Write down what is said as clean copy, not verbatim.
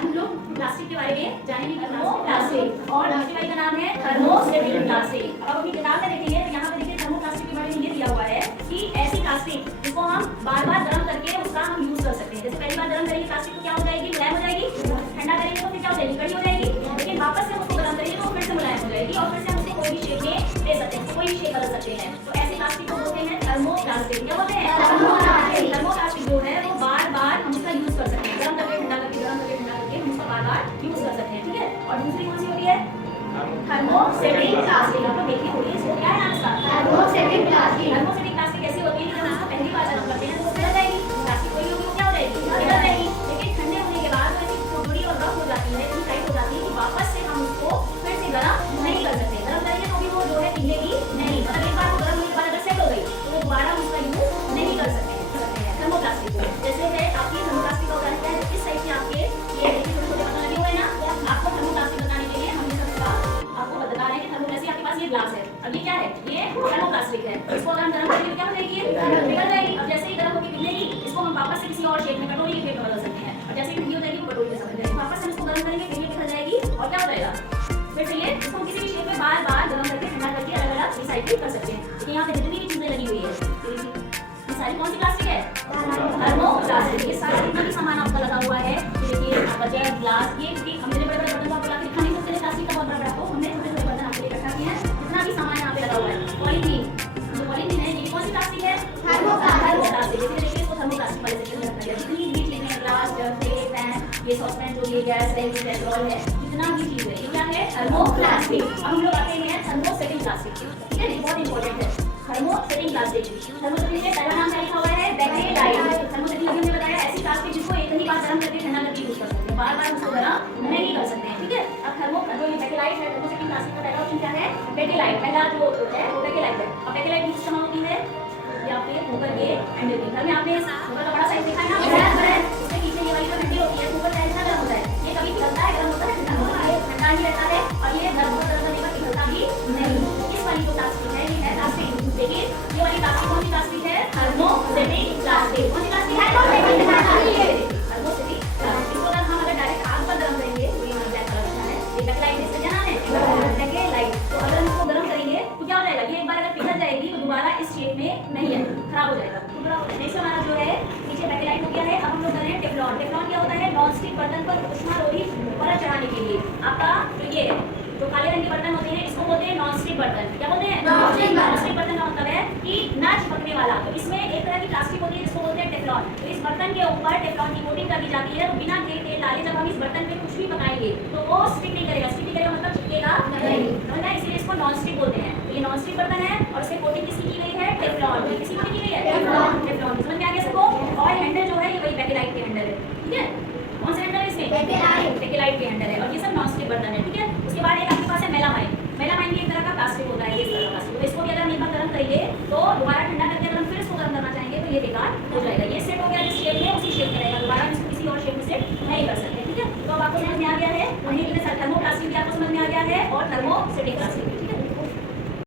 आज हम लोग प्लास्टिक के बारे में जानेंगे। थर्मोप्लास्टिक और दूसरी का नाम है थर्मोस्टेटिक प्लास्टिक। अब अपनी किताब में देखेंगे तो यहाँ पे देखिए थर्मोप्लास्टिक के बारे में ये दिया हुआ है कि ऐसी प्लास्टिक जिसको हम बार-बार गर्म करके उसका हम यूज कर सकते हैं। जैसे पहली बार गर्म करेंगे प्लास्टिक तो क्या हो जाएगी, मुलायम हो जाएगी। ठंडा करेंगे तो फिर क्या हो जाएगी, कड़ी हो जाएगी। लेकिन वापस से उसको गर्म करेंगे तो फिर से मुलायम हो जाएगी और फिर से हम उसे कोई भी शेप में दे सकते हैं, कोई भी शेप बदल सकते हैं। तो ऐसे प्लास्टिक को बोलते हैं थर्मोप्लास्टिक। क्या बोलते हैं? थर्मोप्लास्टिक। थर्मोप्लास्टिक जो है वो बार-बार हम उसका यूज कर सकते हैं, गर्म करके ठंडा करके, गर्म करके ठंडा करके हम उसका बार-बार यूज कर सकते हैं। ठीक है। और दूसरी कौन सी होती है? Thermostatic plastic. आप लोग देखिए थोड़ी, इसको क्या है नाम इसका? Thermostatic plastic. थर्मोस्टेटिक प्लास्टिक कैसी होती है? जब हम इसको पहली बार गर्म करते हैं तो वो पिघल जाएगी, प्लास्टिक कोई होगी वो क्या हो जाएगी, पिघल जाएगी। लेकिन ठंडे होने के बाद ऐसी थोड़ी और रफ हो जाती है, इतनी टाइट हो जाती है कि वापस से हम उसको फिर से गर्म नहीं कर सकते। गर्म करेंगे तो भी वो जो है पिघलेगी नहीं। मतलब एक बार गर्म होने के बाद अगर सेट हो गई तो वो दोबारा उसका यूज नहीं कर सकते हैं थर्मोप्लास्टिक को। जैसे है आपकी थर्मोप्लास्टिक का उदाहरण है, इस साइड से आपके ये देखिए छोटे-छोटे बटन लगे हुए हैं ना, आपको थर्मोप्लास्टिक बताने के लिए हम ये सब आपको बता रहे हैं कि थर्मोप्लास्टिक आपके पास ये ग्लास है। अब ये क्या है? ये थर्मोप्लास्टिक है। इसको अगर हम गर्म करेंगे तो क्या हो जाएगी, पिघल जाएगी। अब जैसे ही गर्म होकर पिघलेगी इसको हम वापस से किसी और शेप में, कटोरी के शेप में बदल सकते हैं। और जैसे ही ठंडी हो जाएगी वो कटोरी जैसा बन जाएगी। वापस से हम इसको गर्म करेंगे फिर ये पिघल जाएगी और क्या हो जाएगा, फिर से ये इसको किसी भी शेप में बार-बार गर्म करके ठंडा करके अलग-अलग रिसाइकिल कर सकते हैं। देखिए यहाँ पे जितनी भी चीजें लगी हुई है ये सारी कौन सी प्लास्टिक है? थर्मोप्लास्टिक। ये सारा जितना भी सामान आपका लगा हुआ है, देखिए बर्तन, ग्लास, ये क्योंकि हमने बड़े-बड़े बर्तन आपको लाके दिखा नहीं सकते प्लास्टिक का बहुत बड़ा आपको, हमने छोटे-छोटे बर्तन आपके लिए इकट्ठा किए हैं। जितना भी सामान यहाँ पे लगा हुआ है, पॉलीथीन, जो पॉलीथीन है ये कौन सी प्लास्टिक है? थर्मोप्लास्टिक। देखिए इसको थर्मोप्लास्टिक वाले सेक्शन में रखा गया। जितनी भी चीजें, ग्लास, ट्रे, पैन, ये सॉसपैन जो ये गैस है, ये पेट्रोल है, जितना भी चीज है ये क्या है? थर्मोप्लास्टिक। अब हम लोग आते हैं थर्मोस्टेटिक प्लास्टिक। ठीक है, ये बहुत इंपॉर्टेंट है थर्मोस्टेटिक प्लास्टिक। थर्मोस्टेटिक का पहला नाम क्या लिखा हुआ है? बेकेलाइट। थर्मोस्टेटिक हमने बताया ऐसी प्लास्टिक जिसको एक ही बार गर्म करके ठंडा करके यूज कर सकते हैं, बार-बार उसको गर्म नहीं कर सकते हैं। ठीक है। अब जो ये बेकेलाइट है, थर्मोस्टेटिक प्लास्टिक का पहला ऑप्शन क्या है? बेकेलाइट। पहला जो है वो बेकेलाइट है। अब बेकेलाइट किस समय होती है? ये आपके कुकर के हैंडल की, घर में आपने कुकर का बड़ा साइज देखा है ना, उसके पीछे ये वाली जो हैंडल होती है, कुकर साइज का गर्म होता है, ये कभी पिघलता है, गर्म होता है, ठंडा होता है, ठंडा ही रहता है और ये गर्म करने पर पिघलता भी नहीं। इस वाली जो प्लास्टिक है ये है प्लास्टिक। देखिए ये वाली प्लास्टिक कौन सी प्लास्टिक है? Thermostatic plastic. कौन सी प्लास्टिक है? Thermostatic plastic. इसको हम अगर डायरेक्ट आग पर गर्म करेंगे तो ये ब्लैक कलर का है, ये बेकेलाइट इससे क्या नाम है? बेकेलाइट। तो अगर हम इसको गर्म करेंगे तो क्या हो जाएगा, ये एक बार अगर पिघल जाएगी तो दोबारा इस शेप में नहीं है, खराब हो जाएगा। नेक्स्ट हमारा जो है नीचे बेकेलाइट हो गया है। अब हम लोग कर रहे हैं टेफ्लॉन। टेफ्लॉन क्या होता है? नॉन स्टिक बर्तन पर ऊष्मारोधी परत चढ़ाने के लिए आपका जो ये है, जो काले रंग के बर्तन होते हैं इसको बोलते हैं नॉन स्टिक बर्तन। क्या बोलते हैं? नॉन स्टिक बर्तन का मतलब है कि ना चिपकने वाला। तो इसमें एक तरह की प्लास्टिक होती है जिसको बोलते हैं टेफ्लॉन। तो इस बर्तन के ऊपर टेफ्लॉन की कोटिंग कर दी जाती है। तो बिना तेल डाले जब हम इस बर्तन पे कुछ भी पकाएंगे तो वो स्टिक नहीं करेगा। स्टिक नहीं करेगा मतलब चिपकेगा नहीं, समझ ना, इसीलिए इसको नॉन स्टिक बोलते हैं। तो ये नॉन स्टिक बर्तन है और इसकी कोटिंग किसकी की गई है? टेफ्लॉन। किसकी कोटिंग की गई है? टेफ्लॉन। समझ में आ गया सबको? और हैंडल जो है ये वही बेकेलाइट के हैंडल है। ठीक है। कौन सा हैंडल है इसमें? बेकेलाइट के हैंडल है और ये सब नॉन स्टिक बर्तन है। ठीक है। उसके बाद एक आपके पास है मेलामाइन। मेलामाइन भी एक तरह का प्लास्टिक होता है, ये इस तरह का प्लास्टिक। तो इसको भी अगर हम एक बार गर्म करेंगे तो दोबारा ठंडा करके अगर हम फिर इसको गर्म करना चाहेंगे तो ये बेकार हो जाएगा। ये सेट हो गया जिस शेप में उसी शेप में रहेगा, दोबारा हम इसको किसी और शेप में सेट नहीं कर सकते। ठीक है। तो अब आपको समझ में आ गया है, वहीं थर्मोप्लास्टिक भी आपको समझ में आ गया है और थर्मोस्टेटिक प्लास्टिक।